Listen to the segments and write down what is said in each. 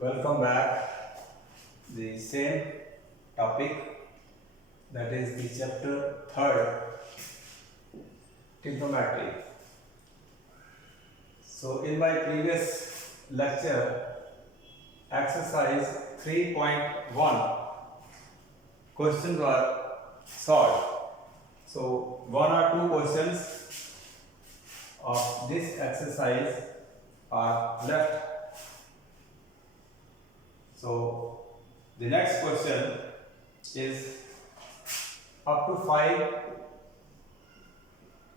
Welcome back. The same topic, that is the chapter 3rd, trigonometry. So in my previous lecture, exercise 3.1 questions were solved. So one or two questions of this exercise are left. So the next question is up to 5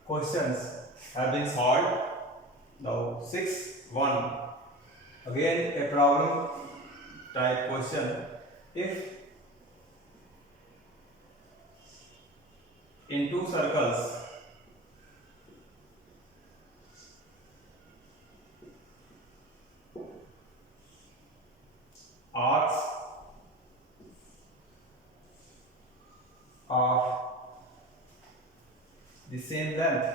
questions have been solved. Now 6.1, again a problem type question. If in two circles arcs of the same length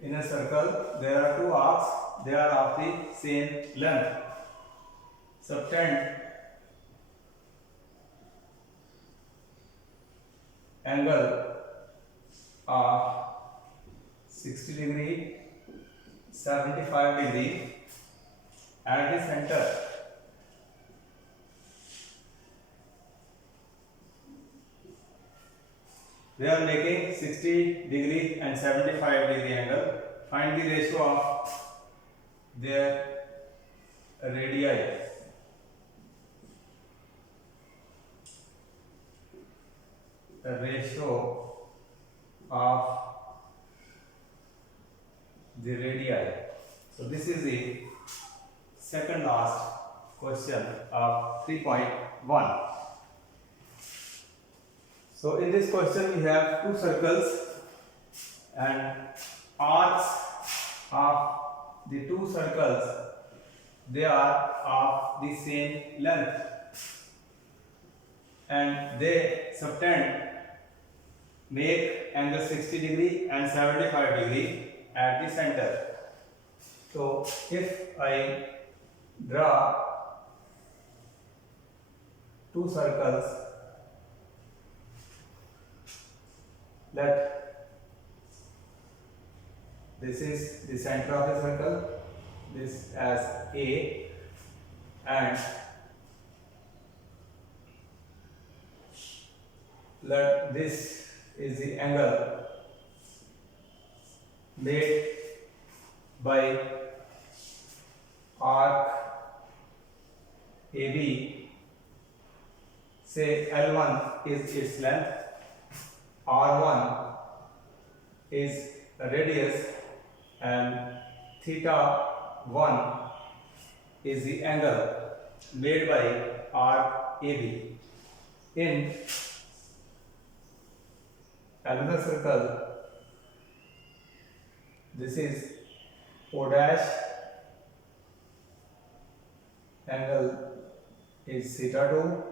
in a circle, there are two arcs, they are of the same length. Subtend angle of 60 degree, 75 degree at the center. They are making 60 degree and 75 degree angle. Find the ratio of their radii. The ratio of the radii. So this is the second last question of 3.1. So in this question we have two circles and arcs of the two circles, they are of the same length and they subtend make angle 60 degree and 75 degree at the center. So if I draw two circles, let this is the center of the circle, this as A, and let this is the angle made by arc AB. Say L1 is its length, R1 is radius, and theta 1 is the angle made by arc AB. In another circle, this is O dash, angle is theta 2.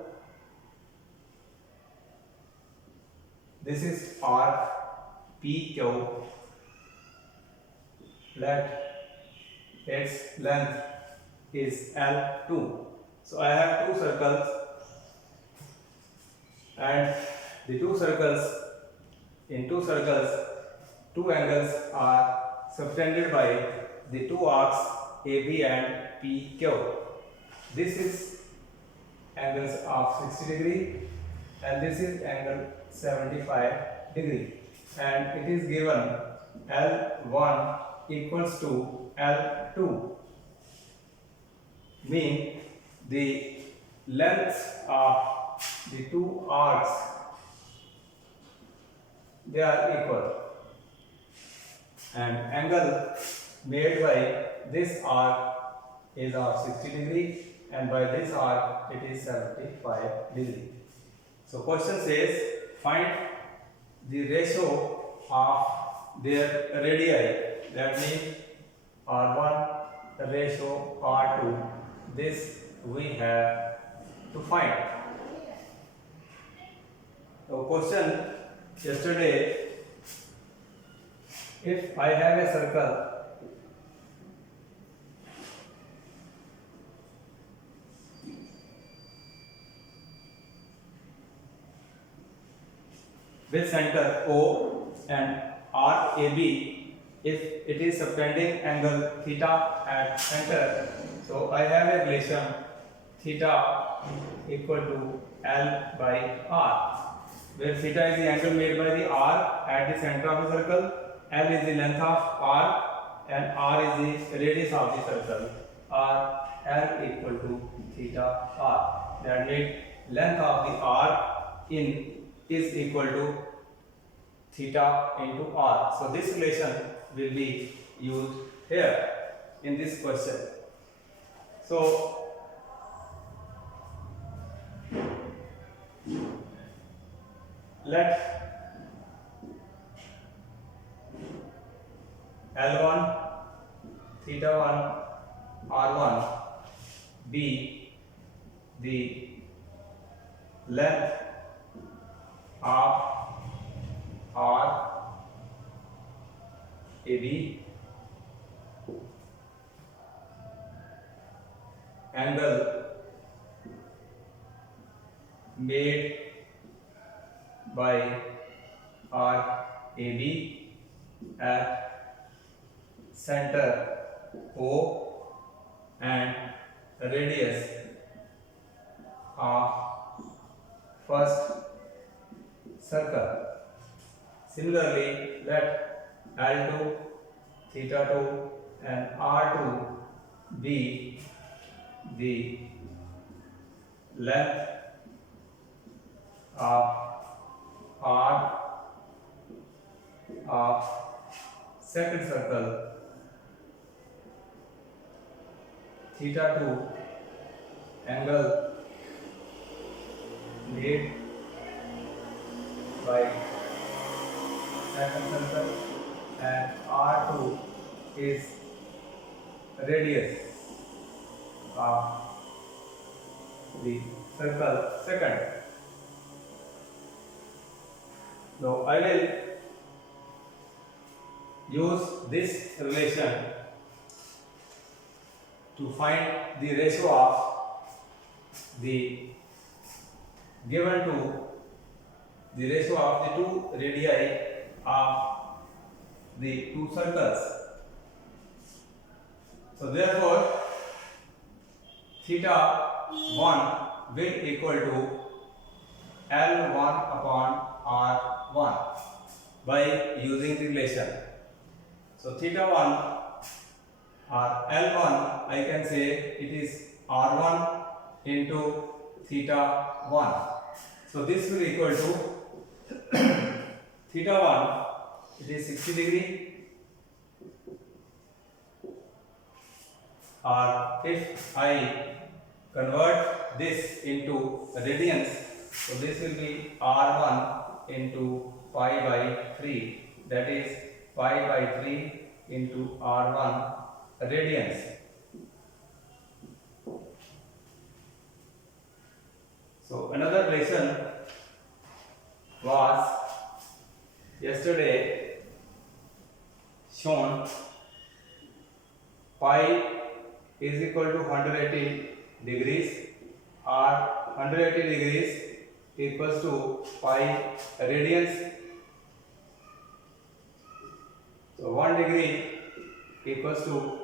This is arc PQ, let its length is L2. So I have two circles and the two circles, in two circles, two angles are subtended by the two arcs AB and PQ. This is angles of 60 degree and this is angle 75 degree, and it is given L1 equals to L2, mean the lengths of the two arcs, they are equal, and angle made by this arc is of 60 degree and by this arc it is 75 degree. So question says find the ratio of their radii, that means R1 ratio R2. This we have to find. So question yesterday if I have a circle with center O and RAB, if it is subtending angle theta at center, so I have a relation theta equal to L by R, where theta is the angle made by the R at the center of the circle, L is the length of R, and R is the radius of the circle, or L equal to theta R. That means length of the R in is equal to theta into R. So this relation will be used here in this question. So let L1 theta 1 R1 be the length of R AB, angle made by R AB at center O, and radius of first circle. Similarly, let L2 theta 2 and R2 be the length of R of second circle, theta 2 angle made by second circle, and R2 is radius of the circle second. Now I will use this relation to find the ratio of the given to the ratio of the two radii of the two circles. So therefore theta 1 will equal to L1 upon R1 by using the relation. So theta 1 or L1, I can say it is R1 into theta 1. So this will equal to theta 1, it is 60 degree, or if I convert this into radians, so this will be R1 into pi by 3, that is pi by 3 into R1 radians. So another relation was yesterday shown. Pi is equal to 180 degrees, or 180 degrees equals to pi radians. So 1 degree equals to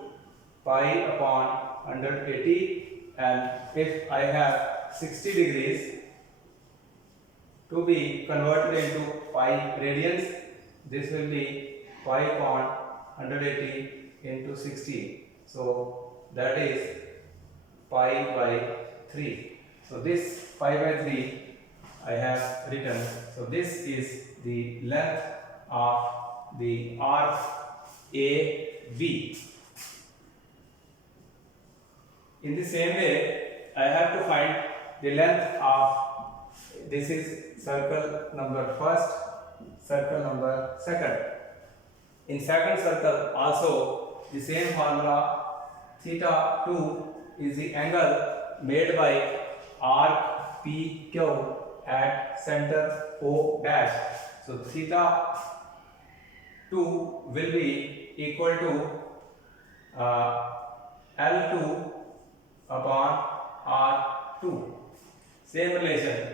pi upon 180, and if I have 60 degrees to be converted into pi radians, this will be pi upon 180 into 60. So that is pi by 3. So this pi by 3 I have written. So this is the length of the arc AB. In the same way, I have to find the length of, this is circle number first, circle number second. In second circle also the same formula, theta 2 is the angle made by arc PQ at center O dash. So theta 2 will be equal to L2 upon R2. Same relation.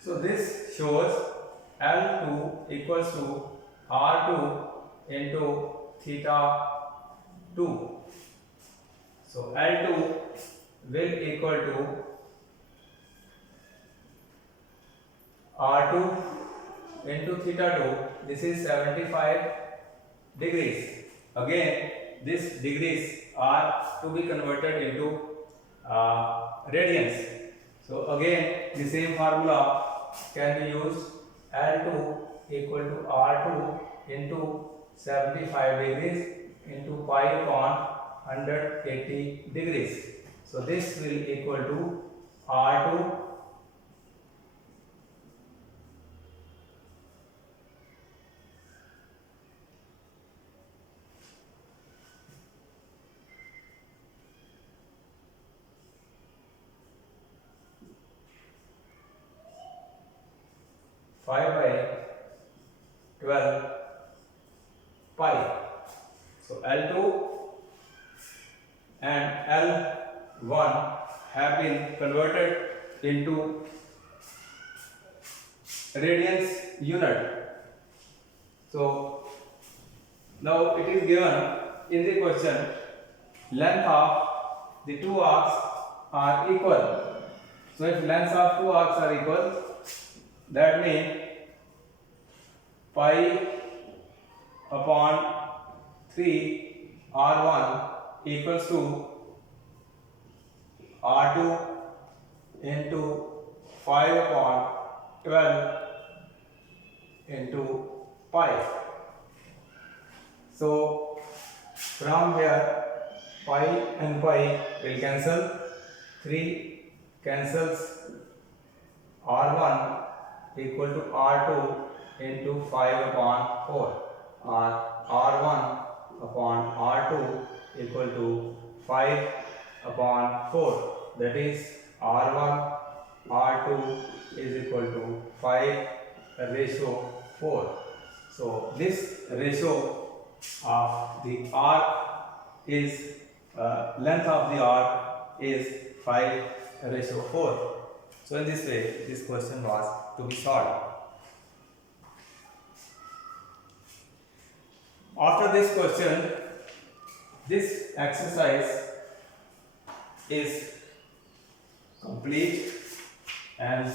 So this shows L2 equals to R2 into theta 2. So L2 will equal to R2 into theta 2. This is 75 degrees. Again, these degrees are to be converted into radians. So again, the same formula can be used. L2 equal to R2 into 75 degrees into pi upon 180 degrees. So this will equal to R2 5 by 12 pi. So L2 and L1 have been converted into radians unit. So now it is given in the question, length of the two arcs are equal. So if lengths of two arcs are equal, that means pi upon 3 R1 equals to R2 into 5 upon 12 into pi. So from here pi and pi will cancel, 3 cancels, R1 equal to R2 into 5 upon 4, or R1 upon R2 equal to 5 upon 4, that is R1 R2 is equal to 5 ratio 4. So this ratio of the arc is length of the arc is 5 ratio 4. So in this way this question was to be solved. After this question, this exercise is complete, and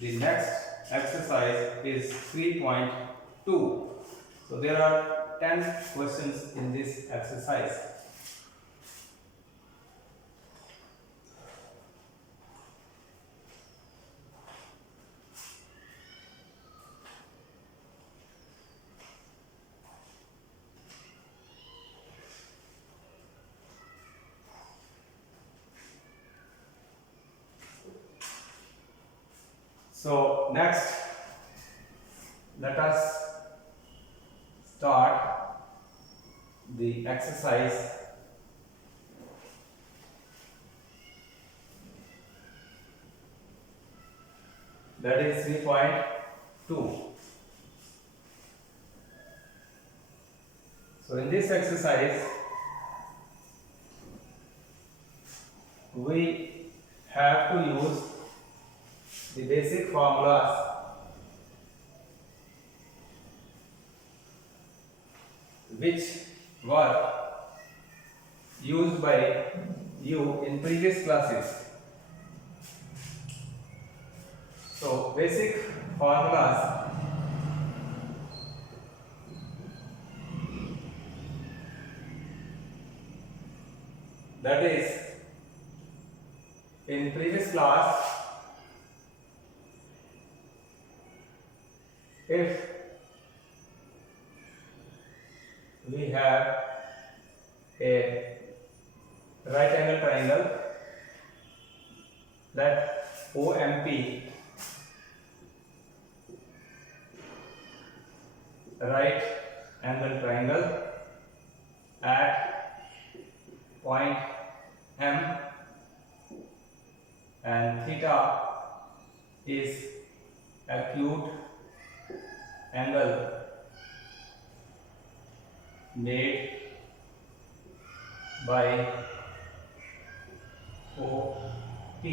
the next exercise is 3.2. So there are 10 questions in this exercise. So next, let us start the exercise. That is 3.2. So in this exercise, we have to use the basic formulas which were used by you in previous classes. So basic formulas that is in previous class, if we have a right angle triangle, let OMP, right angle triangle, at point M, and theta is acute angle made by OP.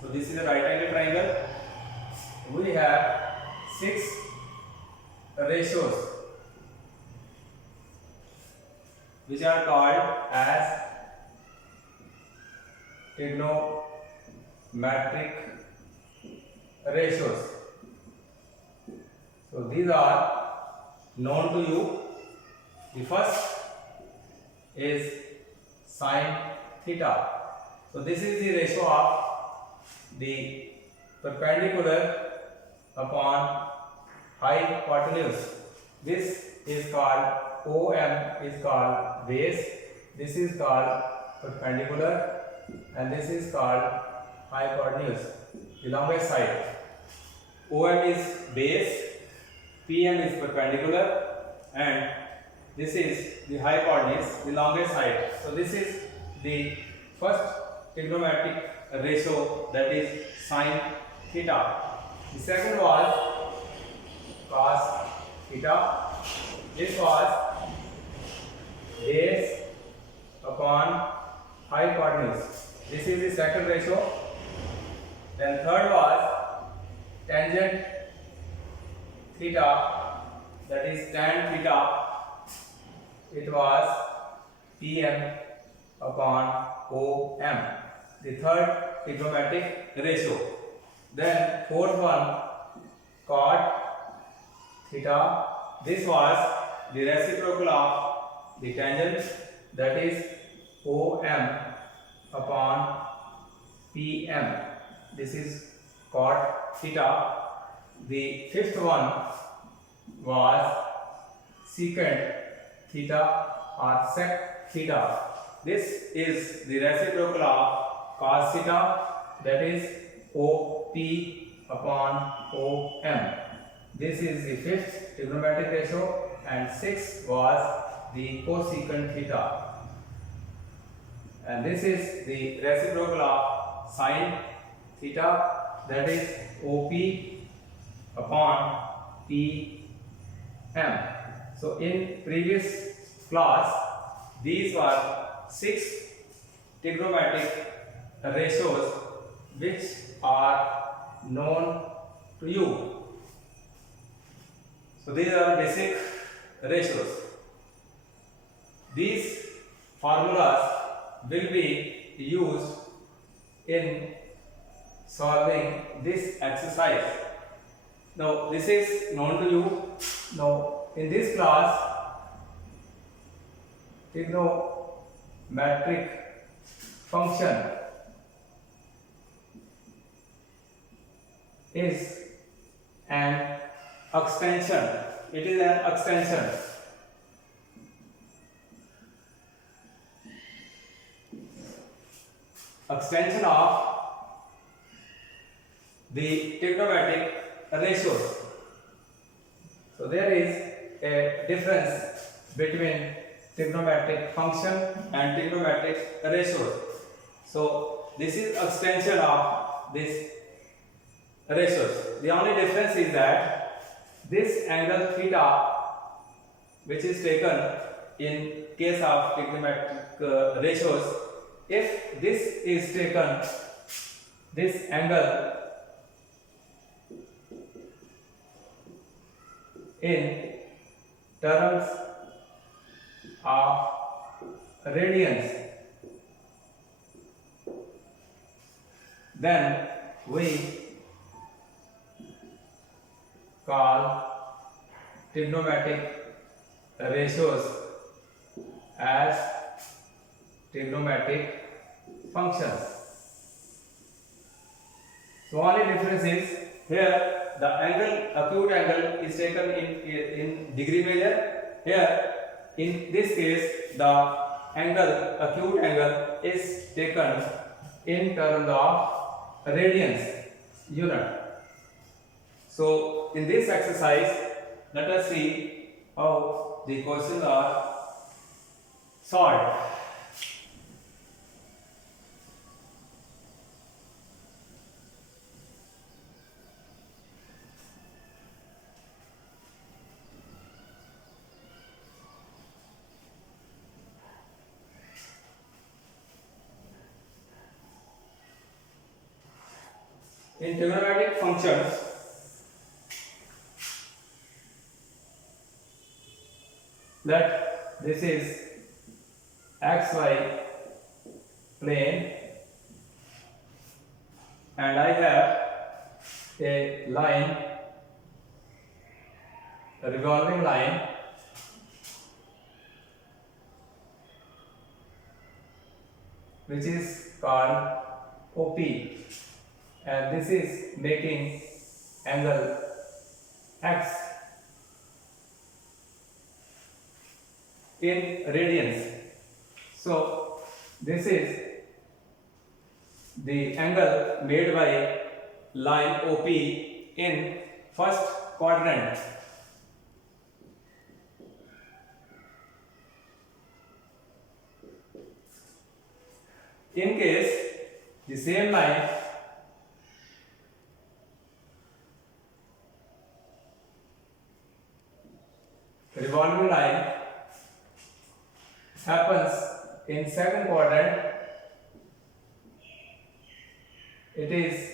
So this is a right angle triangle. We have 6 ratios which are called as trigonometric ratios. So these are known to you. The first is sine theta. So this is the ratio of the perpendicular upon hypotenuse. This is called OM, is called base. This is called perpendicular, and this is called hypotenuse, the longest side. OM is base, PM is perpendicular, and this is the hypotenuse, the longest side. So this is the first trigonometric ratio, that is sine theta. The second was cos theta. This was base upon hypotenuse. This is the second ratio. Then third was tangent theta, that is tan theta. It was PM upon OM, the third trigonometric ratio. Then fourth one, cot theta. This was the reciprocal of the tangent, that is OM upon PM. This is cot theta. The fifth one was secant theta or sec theta. This is the reciprocal of cos theta, that is OP upon OM. This is the fifth trigonometric ratio, and sixth was the cosecant theta. And this is the reciprocal of sine theta, that is OP upon PM. So in previous class, these were 6 trigonometric ratios which are known to you. So these are basic ratios. These formulas will be used in solving this exercise. Now this is known to you. Now in this class, trigonometric function is an extension. It is an extension. Extension of the trigonometric ratios. So there is a difference between trigonometric function and trigonometric ratios. So this is extension of this ratios. The only difference is that this angle theta, which is taken in case of trigonometric ratios, if this is taken, this angle in terms of radians, then we call trigonometric ratios as trigonometric functions. So only difference is here the angle, acute angle, is taken in degree measure. Here in this case the angle, acute angle, is taken in terms of radians unit. So in this exercise, let us see how the questions are solved. In trigonometric functions, let this is xy plane, and I have a line, a revolving line, which is called OP, and this is making angle x in radians. So this is the angle made by line OP in first quadrant. In case the same line revolving line happens in second quadrant, it is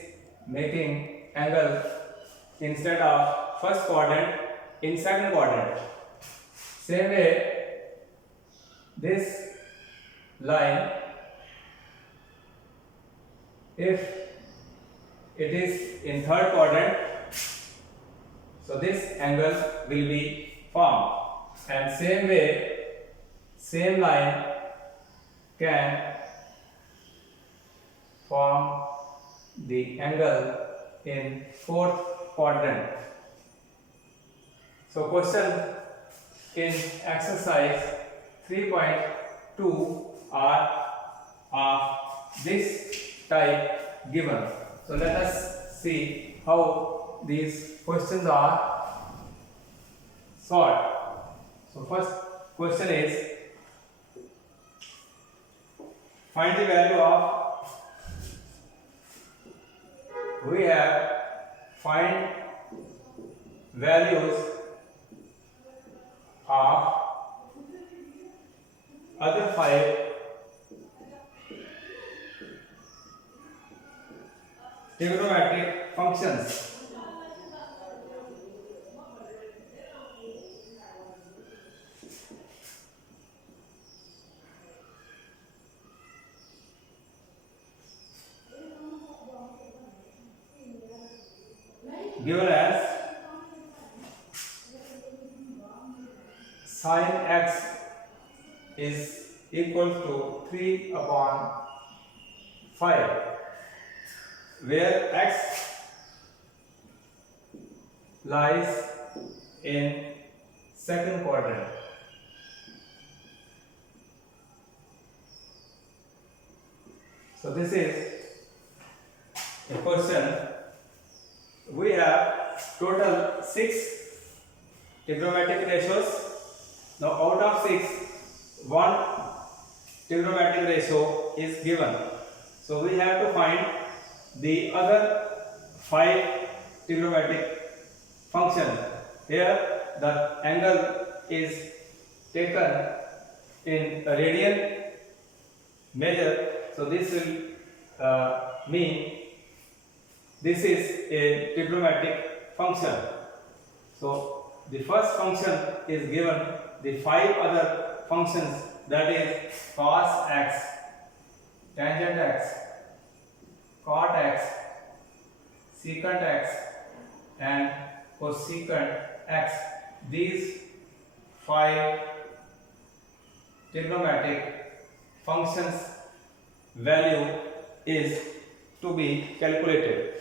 making angle instead of first quadrant in second quadrant. Same way, this line, if it is in third quadrant, so this angle will be formed, and same way same line can form the angle in fourth quadrant. So question in exercise 3.2 are of this type given. So let us see how these questions are solved. So first question is, find the value of, we have find values of other 5 trigonometric functions. Given as sin x is equal to 3 upon 5, where x lies in second quadrant. So this is a question. We have total 6 trigonometric ratios. Now out of 6, 1 trigonometric ratio is given. So we have to find the other 5 trigonometric functions. Here the angle is taken in radian measure. So this will mean this is a trigonometric function. So the first function is given, the 5 other functions, that is cos x, tangent x, cot x, secant x, and cosecant x. These 5 trigonometric functions value is to be calculated.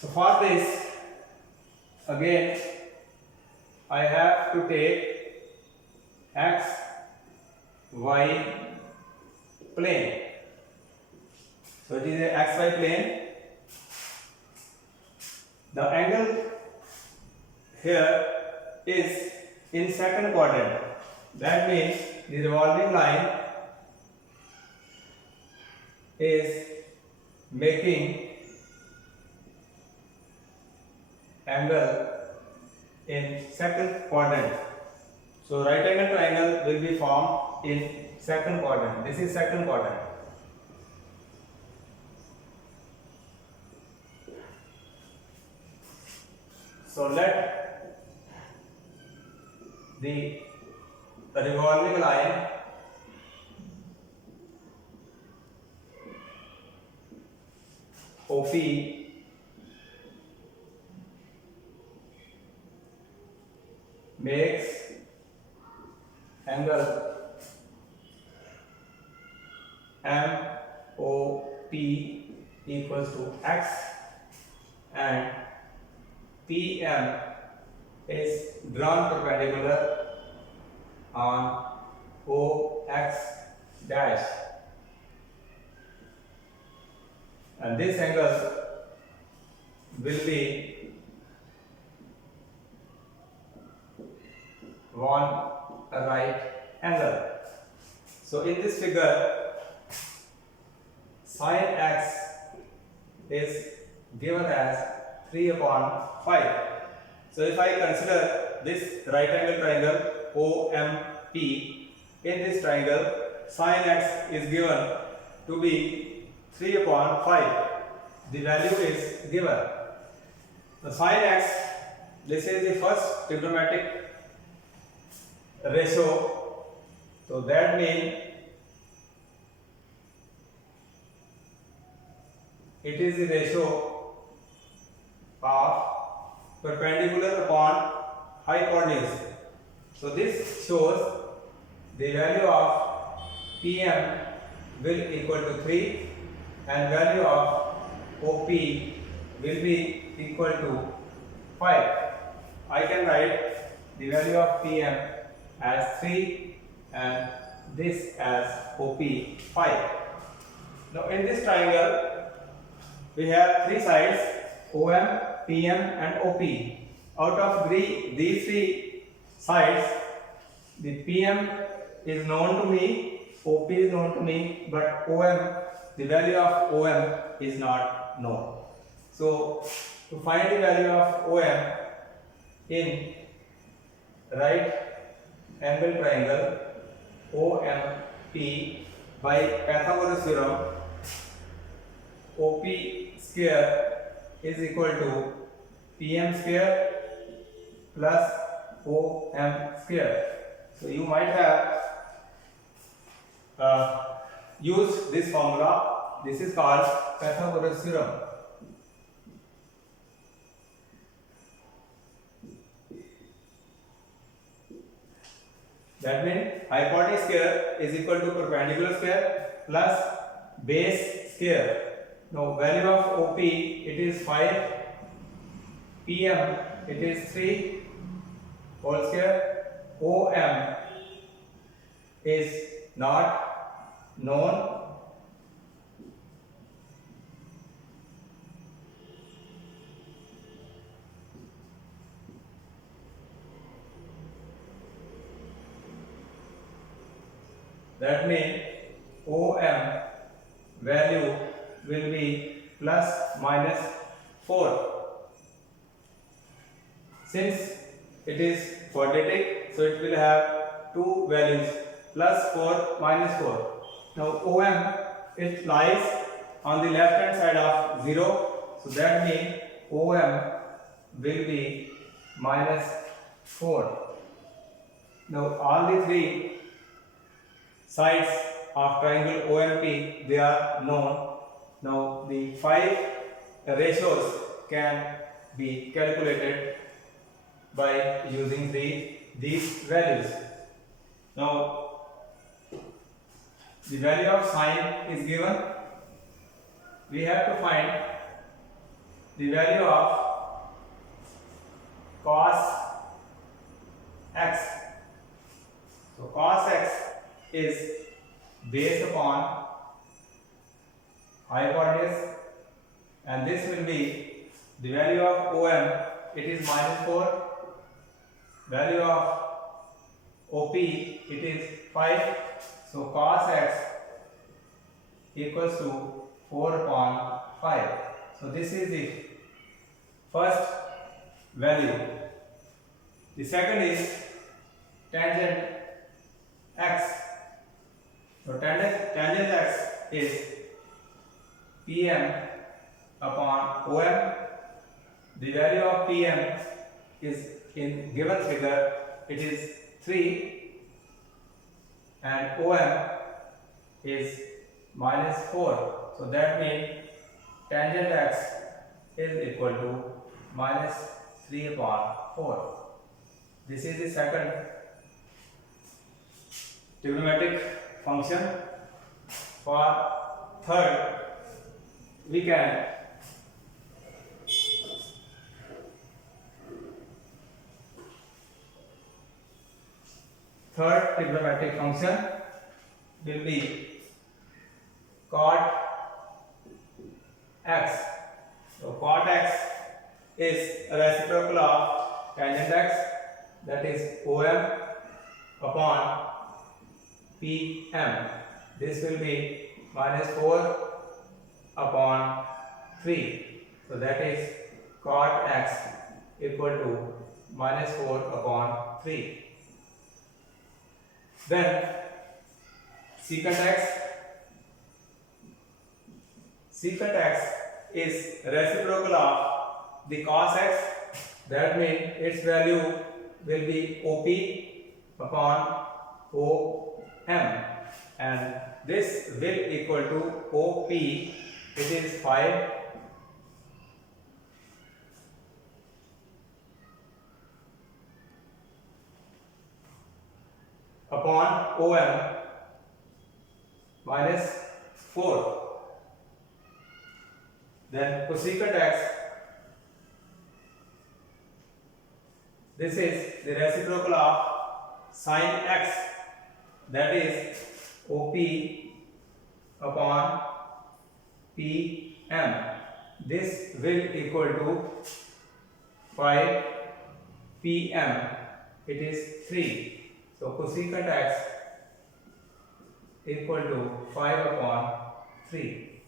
So for this, again I have to take x, y plane. So it is a xy plane. The angle here is in second quadrant. That means the revolving line is making angle in second quadrant. So right angle triangle will be formed in second quadrant. This is second quadrant. So let the revolving line OP makes angle MOP equals to X, and PM is drawn perpendicular on OX dash, and this angle will be one right angle. So in this figure, sin x is given as 3/5. So if I consider this right angle triangle OMP, in this triangle sin x is given to be 3/5. The value is given. The sin x, this is the first trigonometric ratio. So that means it is the ratio of perpendicular upon hypotenuse. So this shows the value of PM will equal to 3 and value of OP will be equal to 5. I can write the value of PM as 3 and this as OP 5. Now in this triangle we have three sides, OM, PM and OP. Out of these three sides, the PM is known to me, OP is known to me, but OM, the value of OM is not known. So to find the value of OM in right angle triangle OMP by Pythagoras theorem, OP square is equal to PM square plus OM square. So you might have used this formula. This is called Pythagoras theorem. That means hypotenuse square is equal to perpendicular square plus base square. Now value of OP, it is 5, PM it is 3 whole square, OM is not known, that means OM value will be plus minus 4. Since it is quadratic, so it will have two values, plus 4, minus 4. Now OM, it lies on the left hand side of 0, so that means OM will be minus 4. Now all the three sides of triangle OMP, they are known. Now the 5 ratios can be calculated by using these values. Now the value of sine is given. We have to find the value of cos x. So cos x is based upon hypotenuse, and this will be the value of OM, it is minus 4, value of OP, it is 5, so cos x equals to 4/5. So this is the first value. The second is tangent x. So tangent x is PM upon OM. The value of PM is in given figure, it is 3 and OM is minus 4. So that means tangent x is equal to minus 3 upon 4. This is the second trigonometric function. For third, we can third trigonometric function will be cot x. So cot x is a reciprocal of tangent x, that is OM upon PM. This will be minus 4 upon 3. So that is cot x equal to minus 4 upon 3. Then secant x is reciprocal of the cos x. That means its value will be OP upon OM, and this will equal to OP. It is 5 upon OM minus 4. Then cosecant x, this is the reciprocal of sin x, that is OP upon PM. This will equal to 5 PM. It is 3. So cosecant x equal to 5 upon 3.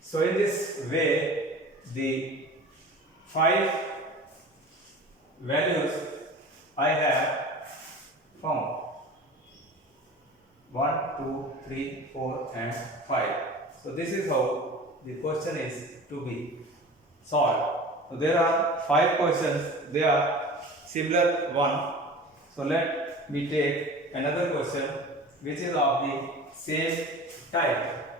So in this way, the 5 values I have found. 1, 2, 3, 4 and 5. So this is how the question is to be solved. So there are 5 questions, they are similar one. So let me take another question which is of the same type.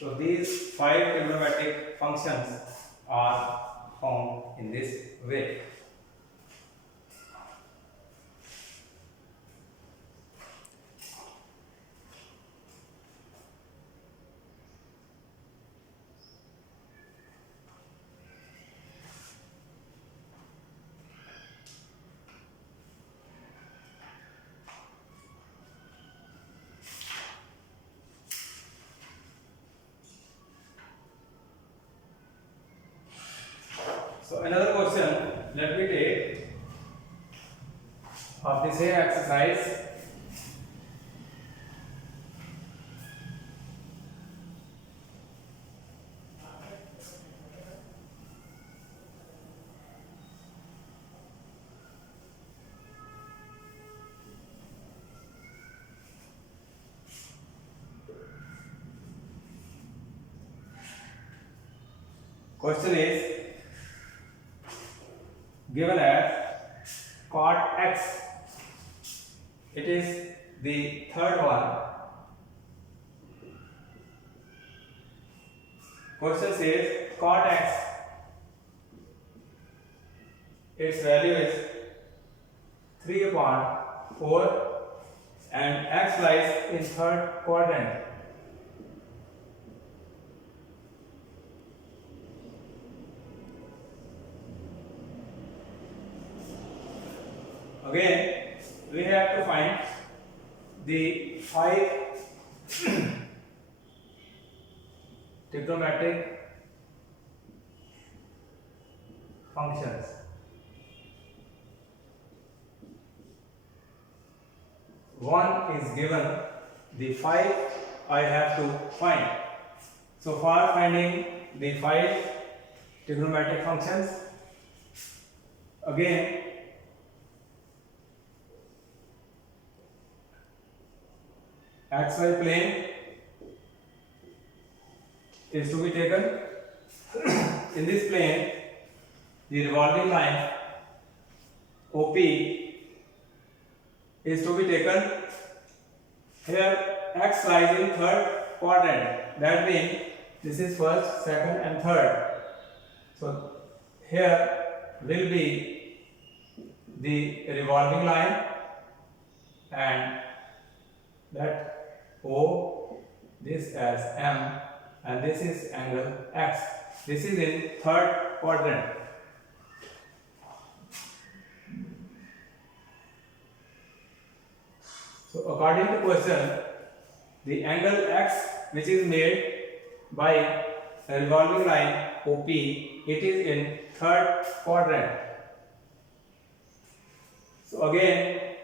So these 5 trigonometric functions are found in this way. So another question, let me take of the same exercise. Question is given as cot x. It is the third one. Question says cot x, its value is 3 upon 4 and x lies in third quadrant. Again, we have to find the 5 trigonometric functions. One is given, the 5 I have to find. So for finding the 5 trigonometric functions, again xy plane is to be taken. In this plane, the revolving line OP is to be taken. Here X lies in third quadrant. That means this is first, second and third. So here will be the revolving line, and that O, this as M, and this is angle X. This is in third quadrant. So according to question, the angle X which is made by a revolving line OP, it is in third quadrant. So again,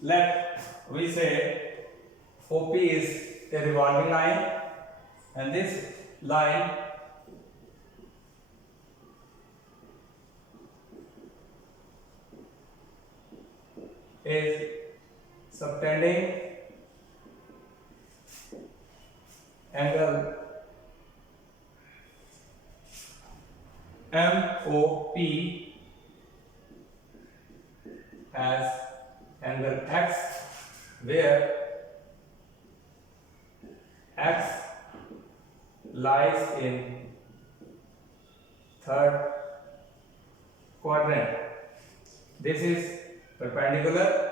let we say OP is a revolving line, and this line is subtending angle MOP as angle X, where X lies in third quadrant. This is perpendicular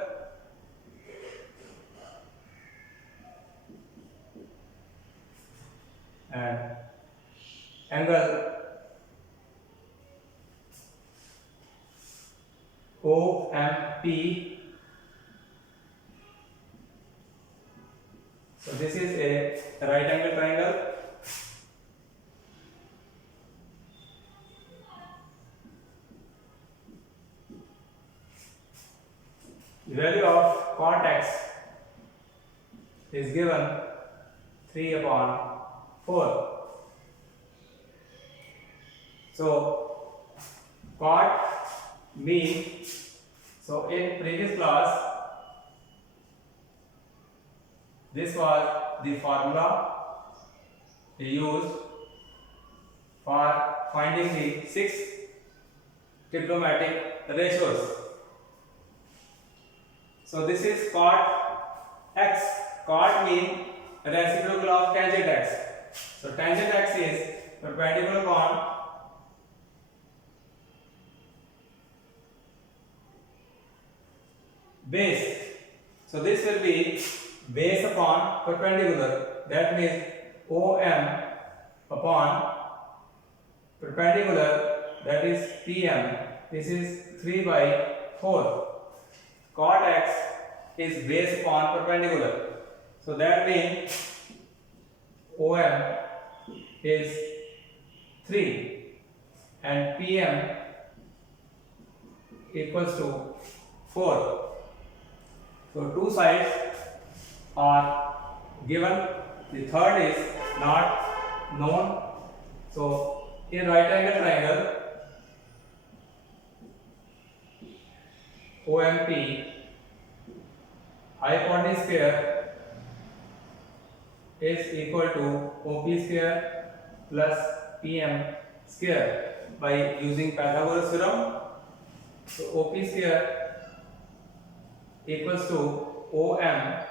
and angle OMP. So this is a right angle triangle. The value of cot X is given 3/4. So cot mean, so in previous class this was the formula we used for finding the 6 trigonometric ratios. So this is cot X. Cot mean reciprocal of tangent X. So tangent X is perpendicular upon base. So this will be base upon perpendicular. That means OM upon perpendicular, that is PM. This is 3/4. Cot X is base upon perpendicular. So that means OM is 3 and PM equals to 4. So two sides are given. The third is not known. So in right angle triangle, OMP, hypotenuse square is equal to OP square plus PM square by using Pythagoras theorem. So OP square equals to OM,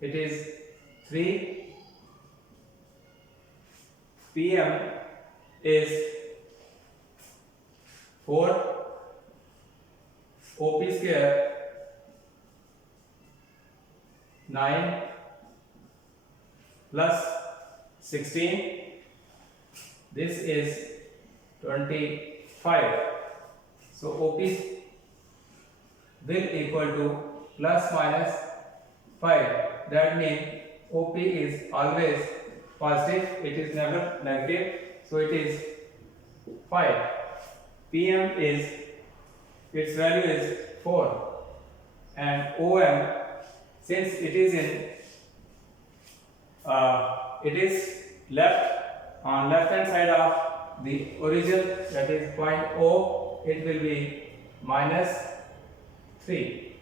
it is 3, PM is 4, OP square 9 plus 16, this is 25. So OP will equal to plus minus 5. That means OP is always positive, it is never negative. So it is 5. PM is, its value is 4, and OM, since it is in it is left on left hand side of the origin, that is point O, it will be minus 3.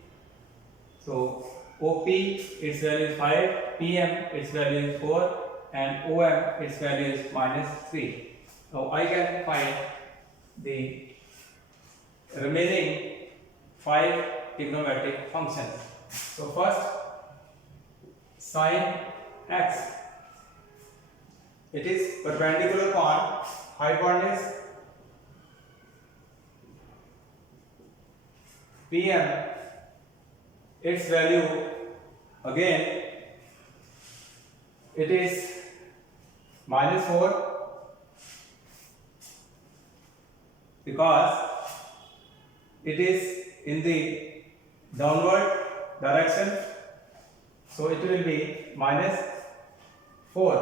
So OP its value is 5, PM its value is 4, and OM its value is minus 3. Now I can find the remaining 5 trigonometric functions. So first, sin x, it is perpendicular upon hypotenuse Pm. Its value again it is -4 because it is in the downward direction, so it will be -4.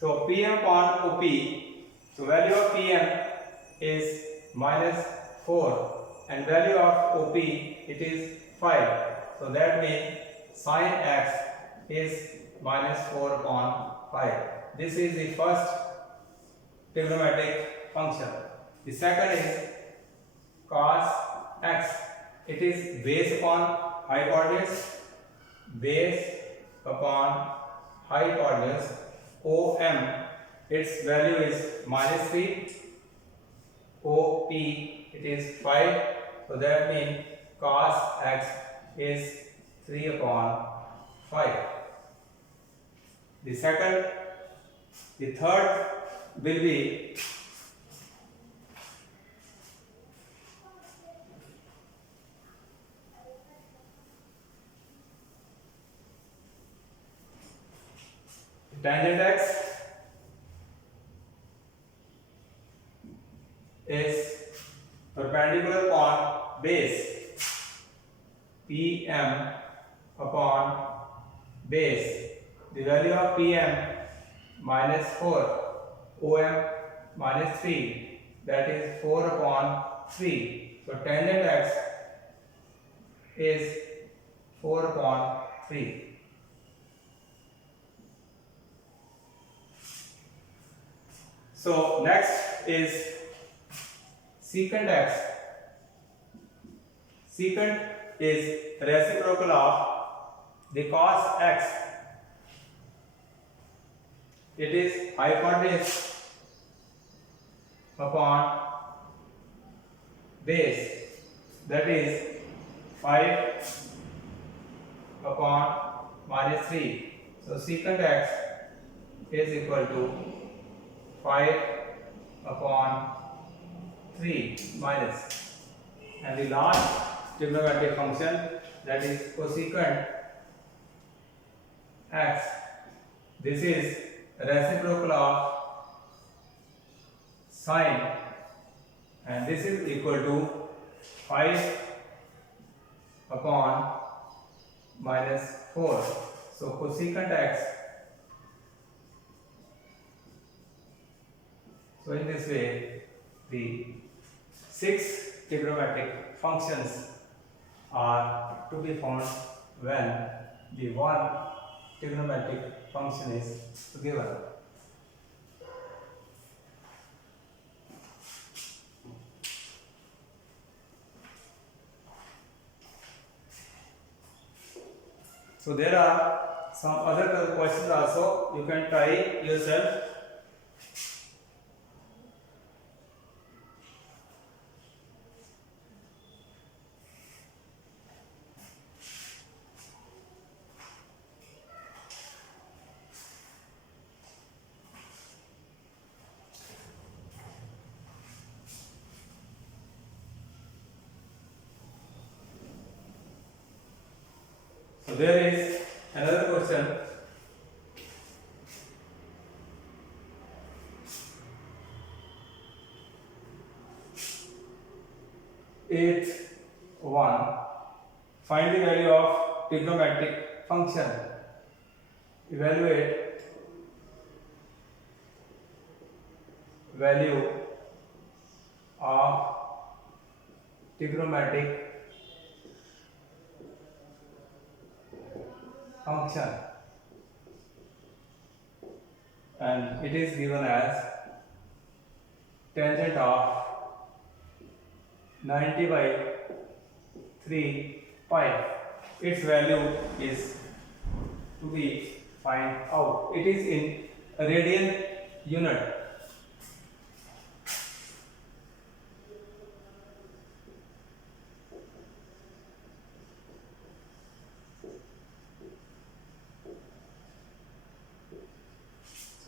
So Pm upon OP, so value of Pm is -4 and value of OP it is 5. So that means sin x is -4 upon 5. This is the first trigonometric function. The second is cos x. It is base upon hypotenuse, base upon hypotenuse OM. Its value is -3. OP it is 5. So that means cos x is 3 upon 5. The third will be tangent x is perpendicular upon base Pm upon base. The value of Pm -4, OM -3, that is 4 upon 3. So tangent x is 4 upon 3. So next is secant x. Secant is reciprocal of the cos x. It is hypotenuse upon base, that is 5 upon -3. So secant x is equal to 5 upon 3 minus, and the last trigonometric function, that is cosecant x. This is reciprocal of sine, and this is equal to 5 upon -4. So cosecant x. So in this way, the 6 trigonometric functions are to be found when the one trigonometric function is given. So there are some other questions also, you can try yourself. So there is another question. Eighth one. Find the value of trigonometric function. Evaluate value of trigonometric function, and it is given as tangent of 90 by 3 pi. Its value is to be find out. It is in radian unit.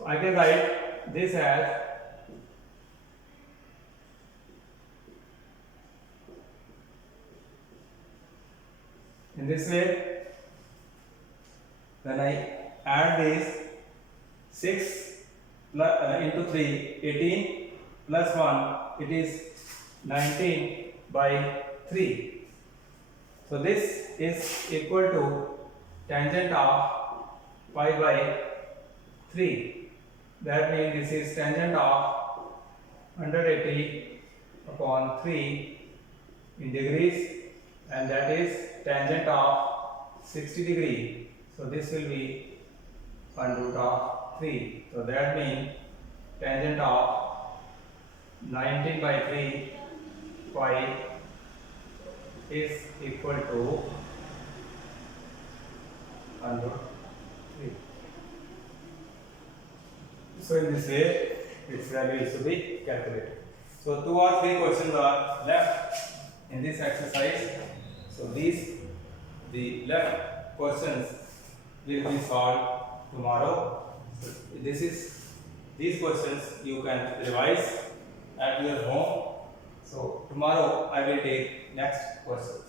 So I can write this as in this way. When I add this 6 into 3, 18 plus 1, it is 19 by 3. So this is equal to tangent of pi by 3. That means this is tangent of 180 upon 3 in degrees, and that is tangent of 60 degree. So this will be 1√3. So that means tangent of 19 by 3 pi is equal to 103. So in this way, its value is to be calculated. So 2 or 3 questions are left in this exercise. So the left questions will be solved tomorrow. So these questions you can revise at your home. So tomorrow I will take next question.